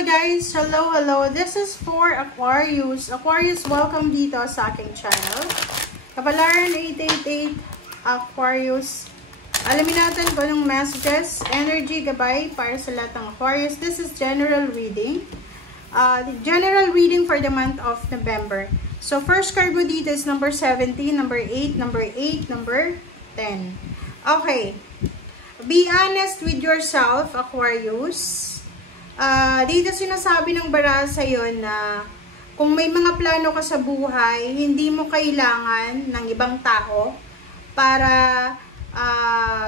Hi guys! Hello, hello! This is for Aquarius. Aquarius, welcome dito sa aking channel. Kapalaran 888 Aquarius. Alamin natin kung anong messages, energy, gabay para sa lahat ng Aquarius. This is general reading. The general reading for the month of November. So, first card mo dito is number 17, number 8, number 8, number 10. Okay. Be honest with yourself, Aquarius. Dito sinasabi ng bara sa'yo na kung may mga plano ka sa buhay, hindi mo kailangan ng ibang tao para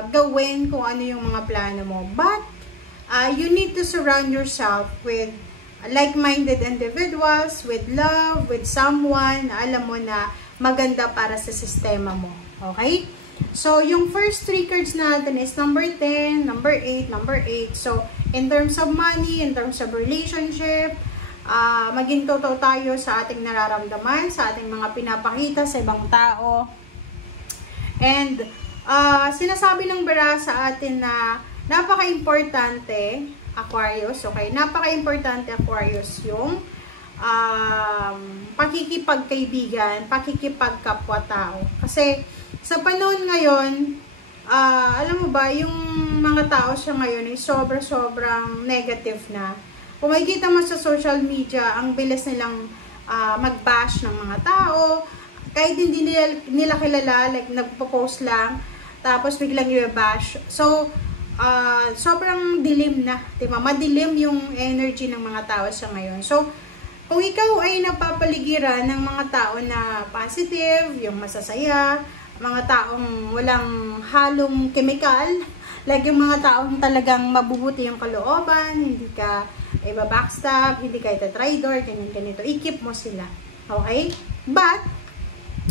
gawin kung ano yung mga plano mo. But, you need to surround yourself with like-minded individuals, with love, with someone na alam mo na maganda para sa sistema mo. Okay? So, yung first three cards natin is number 10, number 8, number 8. So, in terms of money, in terms of relationship, maging totoo tayo sa ating nararamdaman, sa ating mga pinapakita sa ibang tao. And, sinasabi ng bara sa atin na napaka-importante, Aquarius, okay? Napaka-importante, Aquarius, yung pakikipagkaibigan, pakikipagkapwa-tao. Kasi, sa panahon ngayon, alam mo ba, yung mga tao siya ngayon ay sobrang negative na. Kung makikita mo sa social media, ang bilis nilang mag-bash ng mga tao, kahit hindi nila kilala, like nagpo-post lang, tapos biglang i-bash. So, sobrang dilim na, diba? Madilim yung energy ng mga tao sa ngayon. So, kung ikaw ay napapaligiran ng mga tao na positive, yung masasaya, mga taong walang halong chemical, like yung mga taong talagang mabubuti yung kalooban, hindi ka iba-backstab, hindi ka ita-tridor, ganito, i-keep mo sila. Okay? But,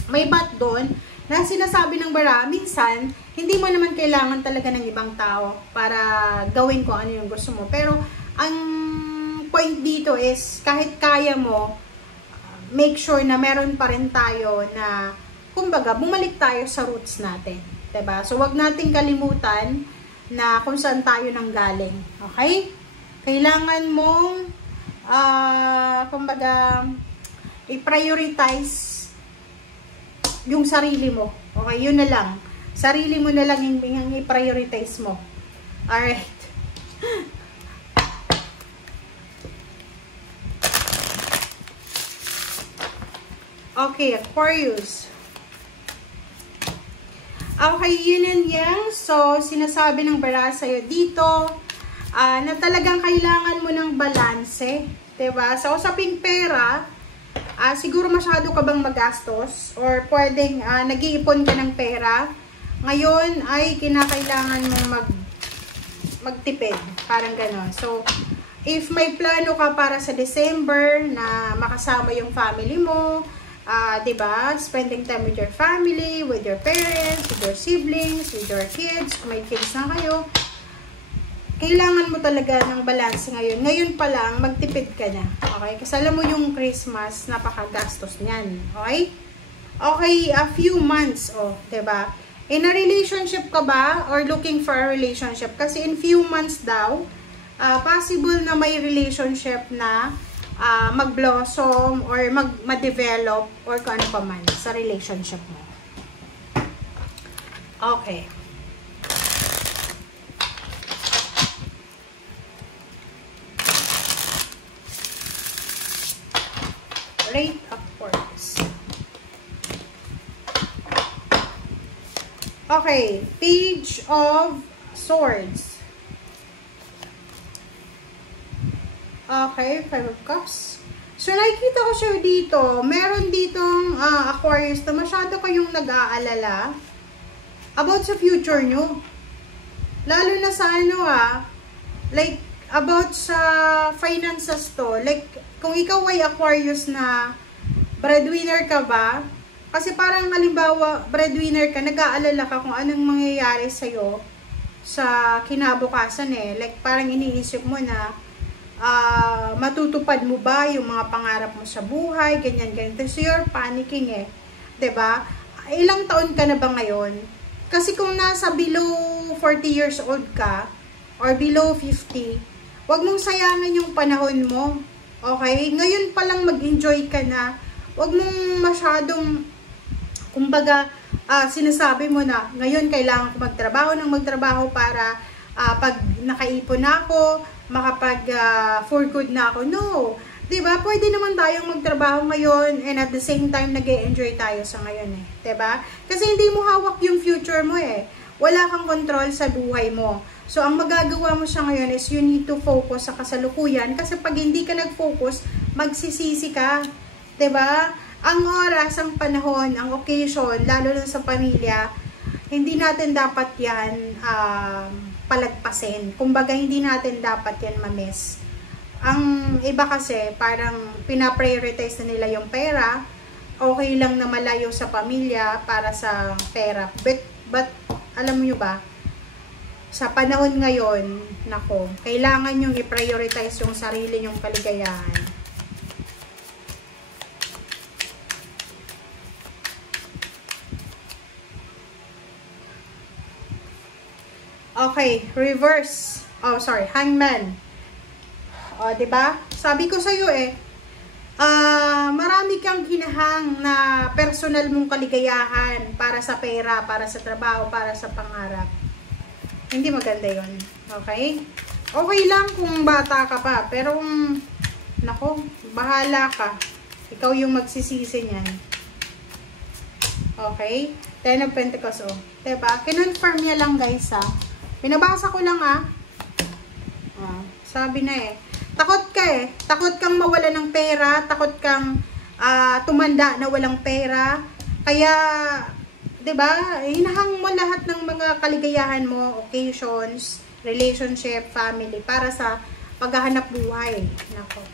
may but doon, na sinasabi ng bara, minsan, hindi mo naman kailangan talaga ng ibang tao para gawin kung ano yung gusto mo. Pero, ang point dito is, kahit kaya mo, make sure na meron pa rin tayo na kumbaga, bumalik tayo sa roots natin. Diba? So, wag nating kalimutan na kung saan tayo nanggaling. Okay? Kailangan mong, kumbaga, i-prioritize yung sarili mo. Okay? Yun na lang. Sarili mo na lang yung i-prioritize mo. Alright. Okay, Aquarius. Okay, yun and yang. So, sinasabi ng bara sa'yo dito na talagang kailangan mo ng balanse. Diba? Sa usaping pera, siguro masyado ka bang magastos or pwedeng nag-iipon ka ng pera. Ngayon ay kinakailangan mong magtipid. Parang gano'n. So, if may plano ka para sa December na makasama yung family mo, diba? Spending time with your family, with your parents, with your siblings, with your kids. Kung may kids na kayo, kailangan mo talaga ng balance ngayon. Ngayon pa lang, magtipid ka na. Okay? Kasi alam mo yung Christmas, napakagastos niyan. Okay? Okay, a few months, diba? In a relationship ka ba? Or looking for a relationship? Kasi in few months daw, possible na may relationship na mag-blossom or ma-develop or kung ano pa man sa relationship mo. Okay. Rate upwards. Okay. Page of Swords. Okay, 5 of Cups. So, nakikita ko siya dito. Meron ditong Aquarius na masyado kayong nag-aalala about sa future nyo. Lalo na sa like, about sa finances to. Like, kung ikaw ay Aquarius na breadwinner ka ba? Kasi parang halimbawa, breadwinner ka, nag-aalala ka kung anong mangyayari sa'yo sa kinabukasan Like, parang iniisip mo na matutupad mo ba yung mga pangarap mo sa buhay, ganyan. So, you're panicking diba? Ilang taon ka na ba ngayon? Kasi kung nasa below 40 years old ka, or below 50, Huwag mong sayangin yung panahon mo. Okay? Ngayon pa lang mag-enjoy ka na. Huwag mong masyadong, kumbaga, sinasabi mo na, ngayon kailangan ko magtrabaho para pag nakaipon na ako, makapag for good na ako. No. Diba? Pwede naman tayong magtrabaho ngayon and at the same time nag-e-enjoy tayo sa ngayon eh. Diba? Kasi hindi mo hawak yung future mo eh. Wala kang control sa buhay mo. So, ang magagawa mo siya ngayon is you need to focus sa kasalukuyan kasi pag hindi ka nag-focus, magsisisi ka. Diba? Ang oras, ang panahon, ang occasion, lalo na sa pamilya, hindi natin dapat yan palagpasin. Kumbaga, hindi natin dapat yan ma-miss. Ang iba kasi, parang pina-prioritize na nila yung pera. Okay lang na malayo sa pamilya para sa pera. But alam mo ba, sa panahon ngayon, nako, kailangan yung i-prioritize yung sarili nyong kaligayahan. Okay, reverse. Oh, sorry, hangman. O, diba? Sabi ko sa'yo marami kang hinahang na personal mong kaligayahan para sa pera, para sa trabaho, para sa pangarap. Hindi maganda yon. Okay? Okay lang kung bata ka pa, pero nako, bahala ka. Ikaw yung magsisisi niyan. Okay? Ten of Pentacles, oh. Diba? Kinonfirm niya lang, guys, Pinabasa ko lang, sabi na takot ka takot kang mawala ng pera, takot kang tumanda na walang pera, kaya, diba, hinahang mo lahat ng mga kaligayahan mo, occasions, relationship, family, para sa paghahanap buhay. Nako.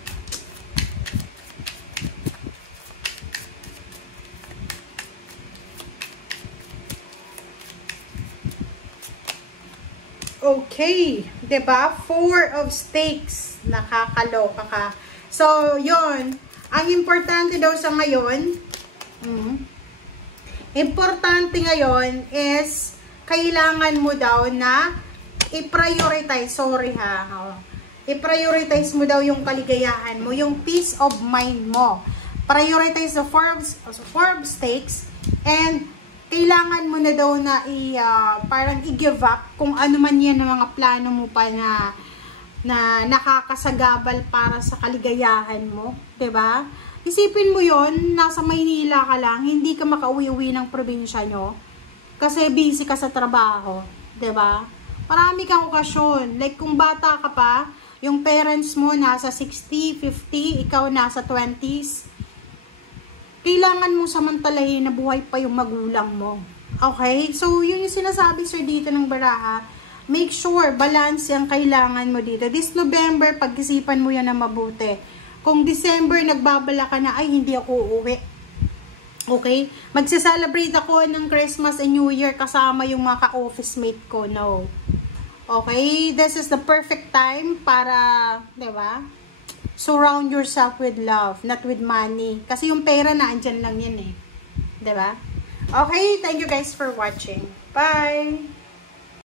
Okay, 'di ba? 4 of stakes. Nakakaloka ka. So, 'yon. Ang importante daw sa ngayon, importante ngayon is kailangan mo daw na i-prioritize, i-prioritize mo daw yung kaligayahan mo, yung peace of mind mo. Prioritize the 4 of stakes and kailangan mo na daw na parang i-give up kung ano man yan ang mga plano mo pa na nakakasagabal para sa kaligayahan mo, 'di ba? Isipin mo 'yon, nasa Maynila ka lang, hindi ka makauwi-uwi ng probinsya nyo kasi busy ka sa trabaho, 'di ba? Marami kang okasyon, like kung bata ka pa, yung parents mo nasa 60, 50, ikaw nasa 20s. Kailangan mo samantalahin na buhay pa yung magulang mo. Okay? So, yun yung sinasabi, sir, dito ng baraha. Make sure, balance yung kailangan mo dito. This November, pag-isipan mo yan na mabuti. Kung December, nagbabala ka na, ay, hindi ako uuwi. Okay? Magsa-celebrate ako ng Christmas and New Year kasama yung mga ka-office mate ko. No. Okay? This is the perfect time para, diba? Surround yourself with love, not with money. Kasi yung pera na andyan lang yan 'Di ba? Okay, thank you guys for watching. Bye!